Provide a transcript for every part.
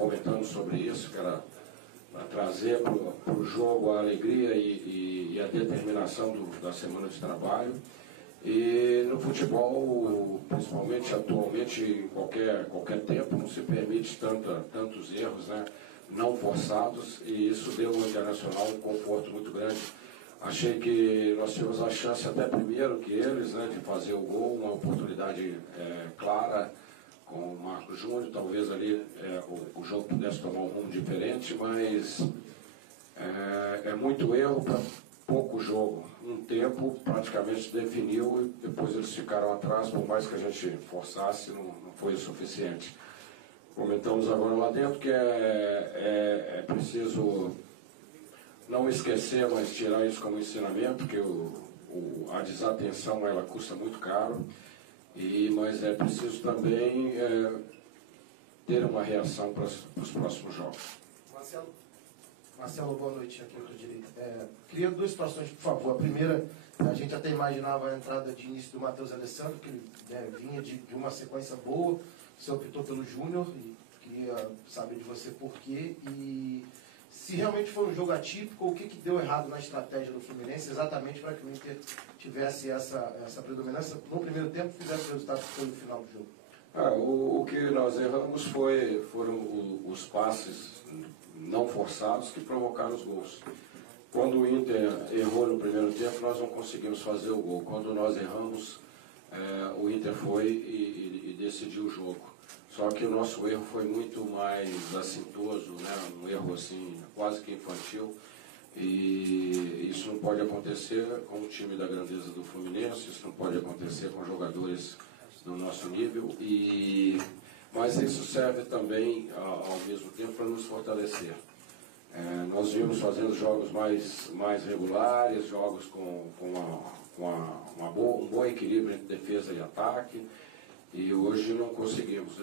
comentando sobre isso, que era para trazer para o jogo a alegria e a determinação da semana de trabalho. E no futebol, principalmente atualmente, em qualquer tempo, não se permite tantos erros, né, não forçados, e isso deu ao Internacional um conforto muito grande. Achei que nós tivemos a chance até primeiro que eles, né, de fazer o gol, uma oportunidade clara com o Marco Júnior. Talvez ali o jogo pudesse tomar um rumo diferente, mas é muito erro para pouco jogo. Um tempo praticamente definiu e depois eles ficaram atrás, por mais que a gente forçasse, não foi o suficiente. Comentamos agora lá dentro que é preciso não esquecer, mas tirar isso como ensinamento, que a desatenção ela custa muito caro, mas é preciso também ter uma reação para os próximos jogos. Marcelo, boa noite, aqui do direito. Queria duas situações, por favor. A primeira, a gente até imaginava a entrada de início do Matheus Alessandro, que ele vinha de uma sequência boa, você optou pelo Júnior, e queria saber de você por quê, e se realmente foi um jogo atípico, o que deu errado na estratégia do Fluminense, exatamente para que o Inter tivesse essa predominância no primeiro tempo e fizesse o resultado que foi no final do jogo. O que nós erramos foram os passes não forçados que provocaram os gols. Quando o Inter errou no primeiro tempo, nós não conseguimos fazer o gol. Quando nós erramos, o Inter foi e decidiu o jogo. Só que o nosso erro foi muito mais assintoso, né? Um erro assim, quase que infantil. E isso não pode acontecer com um time da grandeza do Fluminense, isso não pode acontecer com jogadores do nosso nível, mas isso serve também ao mesmo tempo para nos fortalecer. Nós vimos fazendo jogos mais regulares, jogos com um bom equilíbrio entre defesa e ataque, e hoje não conseguimos.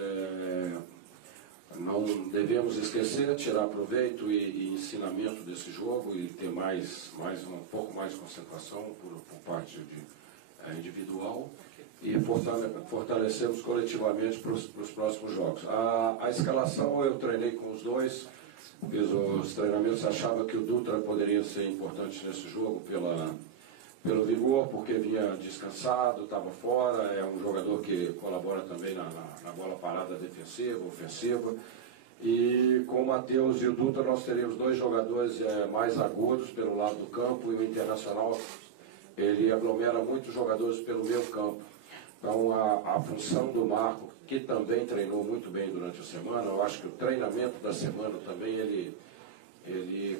Não devemos esquecer, tirar proveito e ensinamento desse jogo e ter um pouco mais de concentração por parte individual e fortalecemos coletivamente para os próximos jogos. A escalação eu treinei com os dois, fiz os treinamentos, achava que o Dutra poderia ser importante nesse jogo pelo vigor, porque vinha descansado, estava fora, é um jogador que colabora também na bola parada defensiva, ofensiva. E com o Matheus e o Dutra nós teríamos dois jogadores mais agudos pelo lado do campo, e o Internacional ele aglomera muitos jogadores pelo meio campo. Então a função do Marco, que também treinou muito bem durante a semana, eu acho que o treinamento da semana também ele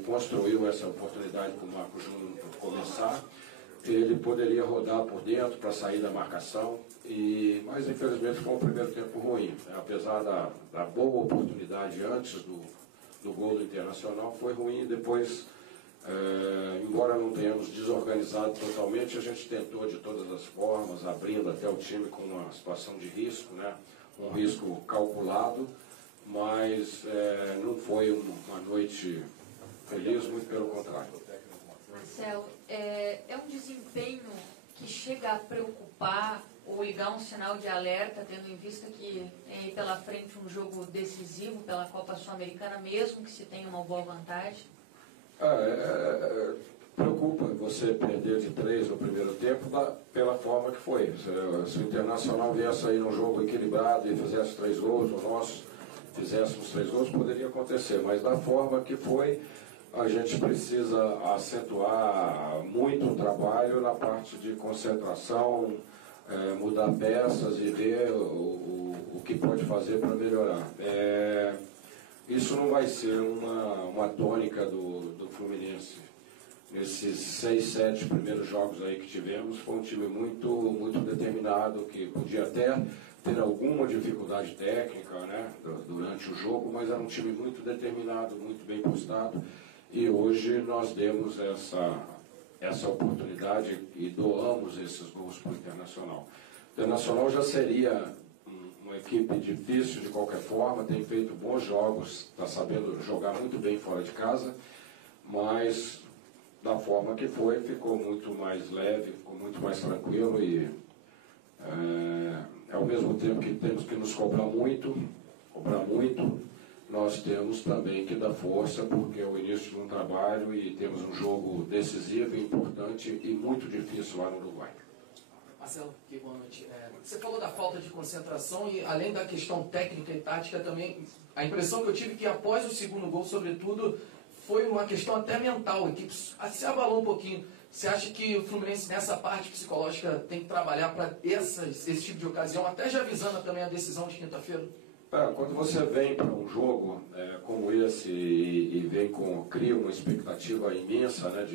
construiu essa oportunidade para o Marco Júnior começar. Ele poderia rodar por dentro para sair da marcação, mas infelizmente foi um primeiro tempo ruim. Apesar da boa oportunidade antes do gol do Internacional, foi ruim. Depois, embora não tenhamos desorganizado totalmente, a gente tentou de todas as formas, abrindo até o time com uma situação de risco, né? Um risco calculado, mas não foi uma noite feliz, muito pelo contrário. Marcelo, é um desempenho que chega a preocupar ou ligar um sinal de alerta, tendo em vista que tem aí pela frente um jogo decisivo pela Copa Sul-Americana, mesmo que se tenha uma boa vantagem? Preocupa você perder de 3 no primeiro tempo pela forma que foi. Se o Internacional viesse aí num jogo equilibrado e fizesse 3 gols, ou nós fizéssemos 3 gols, poderia acontecer, mas da forma que foi, a gente precisa acentuar muito o trabalho na parte de concentração, mudar peças e ver o que pode fazer para melhorar. Isso não vai ser uma tônica do Fluminense. Nesses 6, 7 primeiros jogos aí que tivemos, foi um time muito, muito determinado, que podia até ter alguma dificuldade técnica, né, durante o jogo, mas era um time muito determinado, muito bem postado. E hoje nós demos essa oportunidade e doamos esses gols para o Internacional. O Internacional já seria uma equipe difícil de qualquer forma, tem feito bons jogos, está sabendo jogar muito bem fora de casa, mas da forma que foi, ficou muito mais leve, ficou muito mais tranquilo e ao mesmo tempo que temos que nos cobrar muito, nós temos também que dar força, porque é o início de um trabalho e temos um jogo decisivo, importante e muito difícil lá no Uruguai. Marcelo, boa noite. Você falou da falta de concentração e, além da questão técnica e tática também, a impressão que eu tive que após o segundo gol, sobretudo, foi uma questão até mental. A equipe se abalou um pouquinho. Você acha que o Fluminense, nessa parte psicológica, tem que trabalhar para esse tipo de ocasião, até já avisando também a decisão de quinta-feira? Quando você vem para um jogo como esse e cria uma expectativa imensa, né,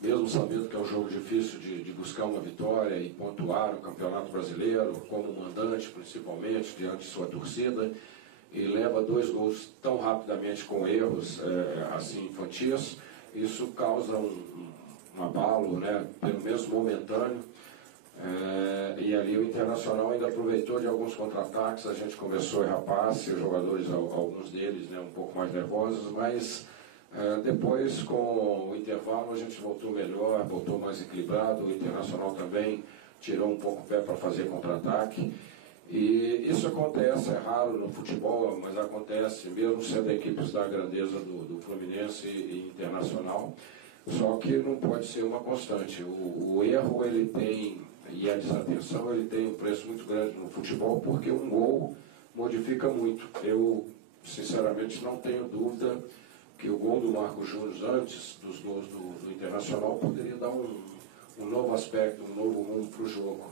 mesmo sabendo que é um jogo difícil de buscar uma vitória e pontuar no Campeonato Brasileiro, como mandante principalmente, diante de sua torcida, e leva 2 gols tão rapidamente com erros assim infantis, isso causa um abalo, né, pelo menos momentâneo. E ali o Internacional ainda aproveitou de alguns contra-ataques, a gente começou a errar passe, os jogadores, alguns deles, né, um pouco mais nervosos, mas depois com o intervalo a gente voltou melhor, voltou mais equilibrado, o Internacional também tirou um pouco o pé para fazer contra-ataque. E isso acontece, é raro no futebol, mas acontece mesmo sendo equipes da grandeza do Fluminense e Internacional. Só que não pode ser uma constante. O erro ele tem, e a desatenção ele tem um preço muito grande no futebol, porque um gol modifica muito. Eu, sinceramente, não tenho dúvida que o gol do Marcos Júnior antes dos gols do Internacional poderia dar um novo aspecto, um novo rumo para o jogo.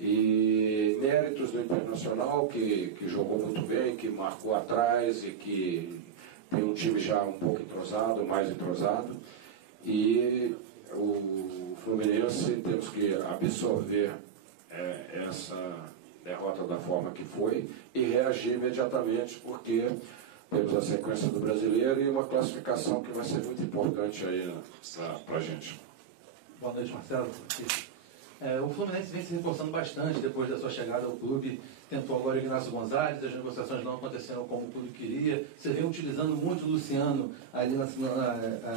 E méritos do Internacional, que jogou muito bem, que marcou atrás e que tem um time já um pouco entrosado, mais entrosado. E o Fluminense temos que absorver essa derrota da forma que foi e reagir imediatamente, porque temos a sequência do Brasileiro e uma classificação que vai ser muito importante aí para a gente. Boa noite, Marcelo. O Fluminense vem se reforçando bastante depois da sua chegada ao clube. Tentou agora o Ignacio Gonzalez, as negociações não aconteceram como o clube queria. Você vem utilizando muito o Luciano ali,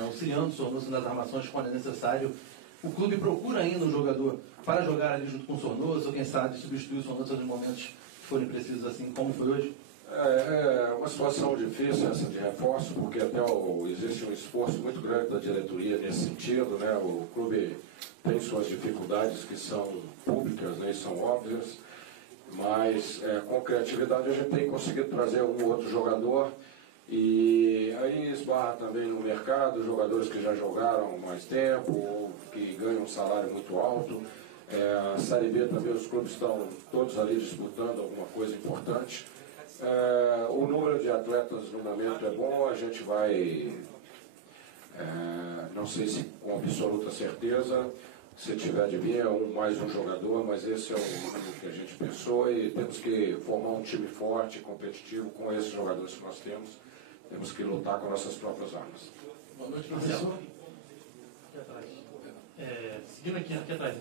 auxiliando o Sornoso nas armações quando é necessário. O clube procura ainda um jogador para jogar ali junto com o Sornoso, ou quem sabe substituir o Sornoso nos momentos que forem precisos, assim como foi hoje? É uma situação difícil essa de reforço, porque até existe um esforço muito grande da diretoria nesse sentido, né? O clube tem suas dificuldades que são públicas, né, e são óbvias, mas com criatividade a gente tem conseguido trazer um ou outro jogador e aí esbarra também no mercado, jogadores que já jogaram mais tempo, ou que ganham um salário muito alto. A Série B também os clubes estão todos ali disputando alguma coisa importante. O número de atletas no momento é bom, a gente vai, não sei se com absoluta certeza, se tiver de vir mais um jogador, mas esse é o número que a gente pensou e temos que formar um time forte, competitivo com esses jogadores que nós temos que lutar com nossas próprias armas. Boa noite, Marcelo. Aqui atrás. Seguindo aqui atrás,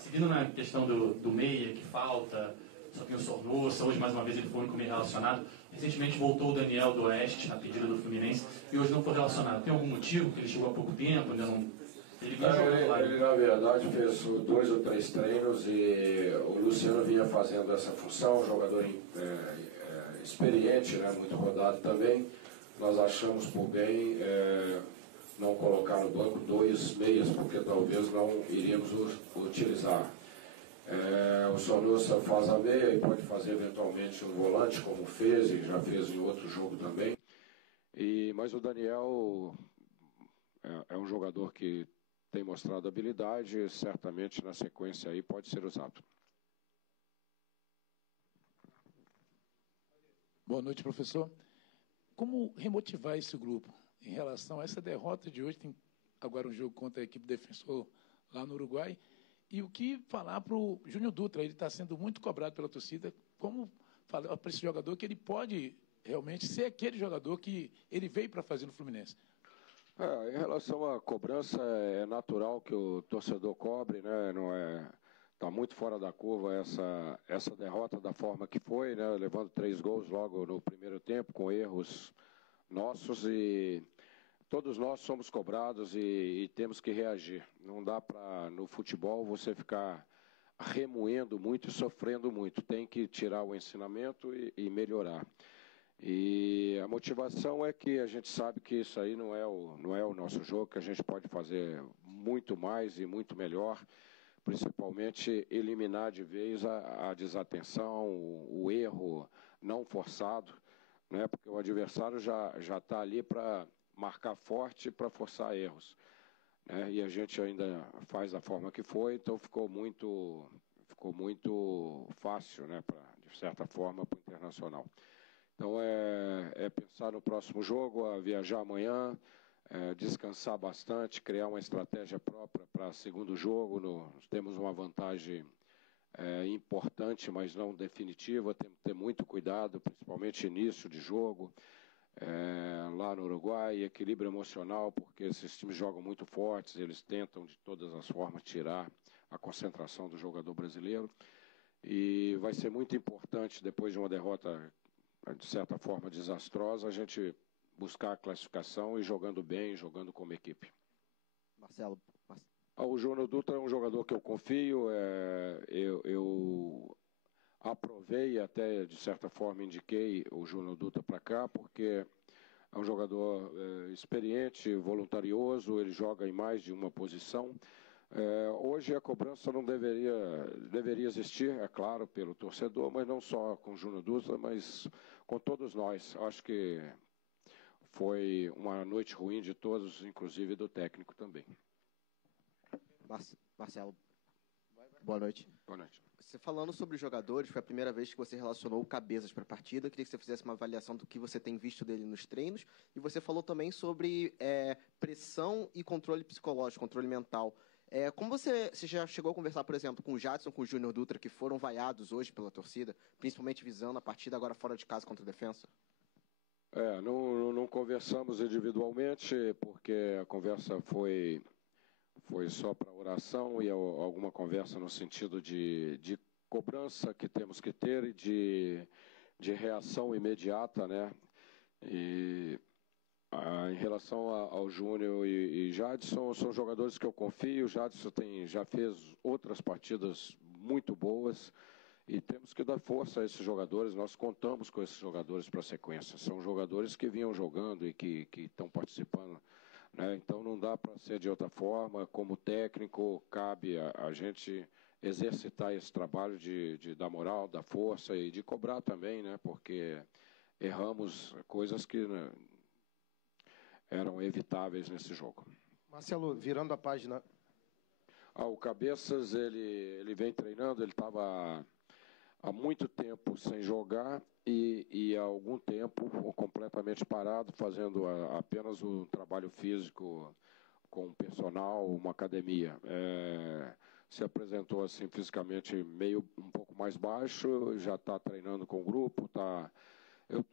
seguindo na questão do meia que falta, só tem o Sornosa, hoje mais uma vez ele foi o único meio relacionado. Recentemente voltou o Daniel do Oeste, a pedido do Fluminense, e hoje não foi relacionado. Tem algum motivo que ele chegou há pouco tempo, ainda não... Ele na verdade fez 2 ou 3 treinos e o Luciano vinha fazendo essa função, jogador experiente, né, muito rodado também. Nós achamos por bem não colocar no banco 2 meias, porque talvez não iríamos utilizar. O Sornosa faz a meia e pode fazer eventualmente um volante, como fez e já fez em outro jogo também. Mas o Daniel é um jogador que tem mostrado habilidade e certamente na sequência aí pode ser usado. Boa noite, professor. Como remotivar esse grupo em relação a essa derrota de hoje? Tem agora um jogo contra a equipe Defensor lá no Uruguai. E o que falar para o Júnior Dutra? Ele está sendo muito cobrado pela torcida. Como falar para esse jogador que ele pode realmente ser aquele jogador que ele veio para fazer no Fluminense? Em relação à cobrança, é natural que o torcedor cobre, né? Não está muito fora da curva essa derrota da forma que foi, né? Levando 3 gols logo no primeiro tempo, com erros nossos, e todos nós somos cobrados e temos que reagir. Não dá para, no futebol, você ficar remoendo muito e sofrendo muito. Tem que tirar o ensinamento e melhorar. E a motivação é que a gente sabe que isso aí não é o nosso jogo, que a gente pode fazer muito mais e muito melhor, principalmente eliminar de vez a desatenção, o erro não forçado, né? Porque o adversário já está ali para marcar forte, para forçar erros, né? E a gente ainda faz da forma que foi, então ficou muito fácil, né? De certa forma, para o Internacional. Então, é pensar no próximo jogo, a viajar amanhã, descansar bastante, criar uma estratégia própria para segundo jogo. Nós temos uma vantagem importante, mas não definitiva. Temos que ter muito cuidado, principalmente início de jogo, lá no Uruguai, equilíbrio emocional, porque esses times jogam muito fortes, eles tentam de todas as formas tirar a concentração do jogador brasileiro. E vai ser muito importante, depois de uma derrota de certa forma desastrosa, a gente buscar a classificação e jogando bem, jogando como equipe. Marcelo. O Júnior Dutra é um jogador que eu confio, eu aprovei até, de certa forma, indiquei o Júnior Dutra para cá, porque é um jogador experiente, voluntarioso, ele joga em mais de uma posição. Hoje a cobrança não deveria existir, é claro, pelo torcedor, mas não só com o Júnior Dutra, mas com todos nós. Acho que foi uma noite ruim de todos, inclusive do técnico também. Marcelo, boa noite. Boa noite. Você falando sobre os jogadores, foi a primeira vez que você relacionou o Cabeças para a partida. Queria que você fizesse uma avaliação do que você tem visto dele nos treinos. E você falou também sobre pressão e controle psicológico, controle mental. Como você já chegou a conversar, por exemplo, com o Jadson, com o Júnior Dutra, que foram vaiados hoje pela torcida, principalmente visando a partida agora fora de casa contra a Defensa? Não conversamos individualmente, porque a conversa foi só para oração e alguma conversa no sentido de cobrança que temos que ter e de reação imediata, né? Em relação ao Júnior e Jadson, são jogadores que eu confio. O Jadson já fez outras partidas muito boas e temos que dar força a esses jogadores. Nós contamos com esses jogadores para a sequência. São jogadores que vinham jogando e que estão participando, né? Então não dá para ser de outra forma. Como técnico, cabe a gente exercitar esse trabalho de dar moral, dar força e de cobrar também, né? Porque erramos coisas que, né, eram evitáveis nesse jogo. Marcelo, virando a página. O Cabeças, ele vem treinando, ele estava há muito tempo sem jogar e há algum tempo completamente parado, fazendo apenas o trabalho físico com um personal, uma academia. Se apresentou assim fisicamente um pouco mais baixo, já está treinando com o grupo,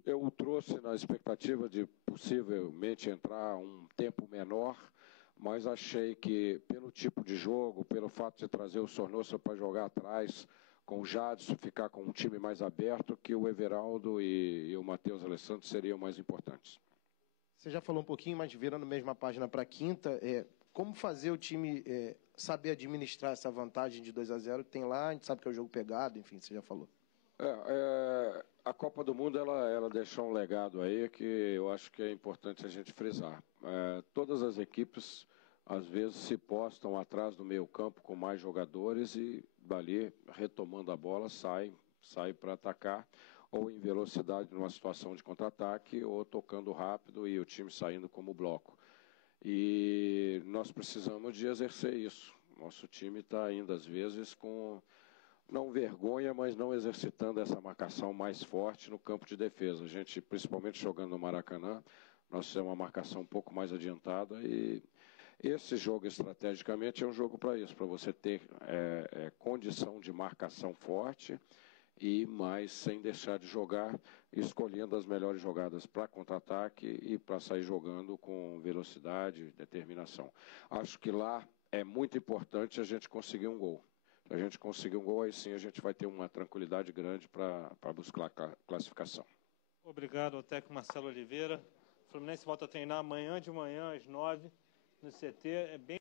Eu o trouxe na expectativa de possivelmente entrar um tempo menor, mas achei que pelo tipo de jogo, pelo fato de trazer o Sornosa para jogar atrás, com o Jadson ficar com um time mais aberto, que o Everaldo e o Matheus Alessandro seriam mais importantes. Você já falou um pouquinho, mas virando a mesma página para a quinta, como fazer o time saber administrar essa vantagem de 2-0 que tem lá, a gente sabe que é o jogo pegado, enfim, você já falou. A Copa do Mundo ela deixou um legado aí que eu acho que é importante a gente frisar. Todas as equipes às vezes se postam atrás do meio-campo com mais jogadores e dali, retomando a bola, sai para atacar, ou em velocidade numa situação de contra-ataque, ou tocando rápido e o time saindo como bloco. E nós precisamos de exercer isso. Nosso time está ainda às vezes com não vergonha, mas não exercitando essa marcação mais forte no campo de defesa. A gente, principalmente jogando no Maracanã, nós temos uma marcação um pouco mais adiantada e esse jogo estrategicamente é um jogo para isso, para você ter condição de marcação forte e mais sem deixar de jogar, escolhendo as melhores jogadas para contra-ataque e para sair jogando com velocidade, determinação. Acho que lá é muito importante a gente conseguir um gol. Se a gente conseguir um gol, aí sim a gente vai ter uma tranquilidade grande para buscar a classificação. Obrigado ao técnico Marcelo Oliveira. O Fluminense volta a treinar amanhã de manhã, às 9h, no CT. É bem